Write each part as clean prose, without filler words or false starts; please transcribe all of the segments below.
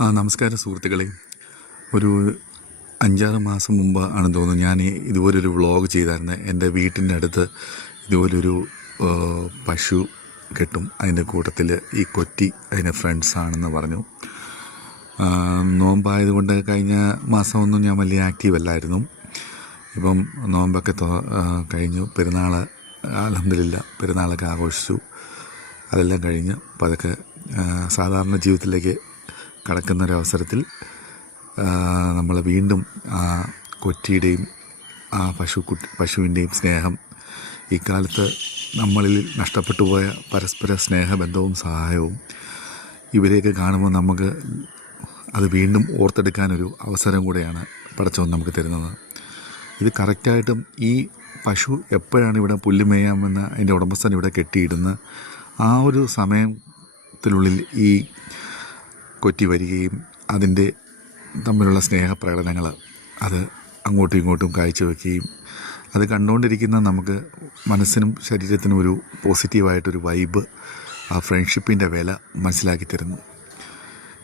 നമസ്കാരം സുഹൃത്തുക്കളെ. ഒരു 5-6 മാസം മുമ്പ് ആണെന്ന് തോന്നുന്നു ഞാൻ ഇതുപോലൊരു വ്ളോഗ് ചെയ്തായിരുന്നു. എൻ്റെ വീട്ടിൻ്റെ അടുത്ത് ഇതുപോലൊരു പശു കെട്ടും. അതിൻ്റെ കൂട്ടത്തിൽ ഈ കൊറ്റി അതിൻ്റെ ഫ്രണ്ട്സാണെന്ന് പറഞ്ഞു. നോമ്പായതുകൊണ്ട് കഴിഞ്ഞ മാസമൊന്നും ഞാൻ വലിയ ആക്റ്റീവ് അല്ലായിരുന്നു. ഇപ്പം നോമ്പൊക്കെ കഴിഞ്ഞു. പെരുന്നാൾ അൽഹംദുലില്ലാ പെരുന്നാളൊക്കെ ആഘോഷിച്ചു. അതെല്ലാം കഴിഞ്ഞ് പതുക്കെ സാധാരണ ജീവിതത്തിലേക്ക് കടക്കുന്നൊരവസരത്തിൽ നമ്മൾ വീണ്ടും ആ കൊറ്റിയുടെയും ആ പശുവിൻ്റെയും സ്നേഹം, ഇക്കാലത്ത് നമ്മളിൽ നഷ്ടപ്പെട്ടു പോയ പരസ്പര സ്നേഹബന്ധവും സഹായവും ഇവരെയൊക്കെ കാണുമ്പോൾ നമുക്ക് അത് വീണ്ടും ഓർത്തെടുക്കാനൊരു അവസരം കൂടെയാണ് പടച്ചവൻ നമുക്ക് തരുന്നത്. ഇത് കറക്റ്റായിട്ടും ഈ പശു എപ്പോഴാണ് ഇവിടെ പുല്ല് മേയാമെന്ന് അതിൻ്റെ ഉടമസ്ഥൻ ഇവിടെ കെട്ടിയിടുന്ന ആ ഒരു സമയത്തിനുള്ളിൽ ഈ കൊറ്റി വരികയും അതിൻ്റെ തമ്മിലുള്ള സ്നേഹപ്രകടനങ്ങൾ അത് അങ്ങോട്ടും ഇങ്ങോട്ടും കാഴ്ചവെക്കുകയും അത് കണ്ടുകൊണ്ടിരിക്കുന്ന നമുക്ക് മനസ്സിനും ശരീരത്തിനും ഒരു പോസിറ്റീവായിട്ടൊരു വൈബ്, ആ ഫ്രണ്ട്ഷിപ്പിൻ്റെ വില മനസ്സിലാക്കി തരുന്നു.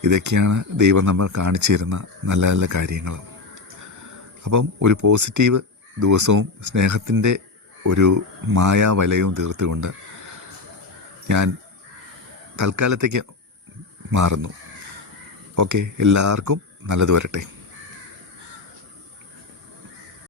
ഇതൊക്കെയാണ് ദൈവം നമ്മൾ കാണിച്ചു തരുന്ന നല്ല നല്ല കാര്യങ്ങൾ. അപ്പം ഒരു പോസിറ്റീവ് ദിവസവും സ്നേഹത്തിൻ്റെ ഒരു മായാവലയവും തീർത്തുകൊണ്ട് ഞാൻ തൽക്കാലത്തേക്ക് മാറുന്നു. ഓക്കെ, എല്ലാവർക്കും നല്ലത് വരട്ടെ.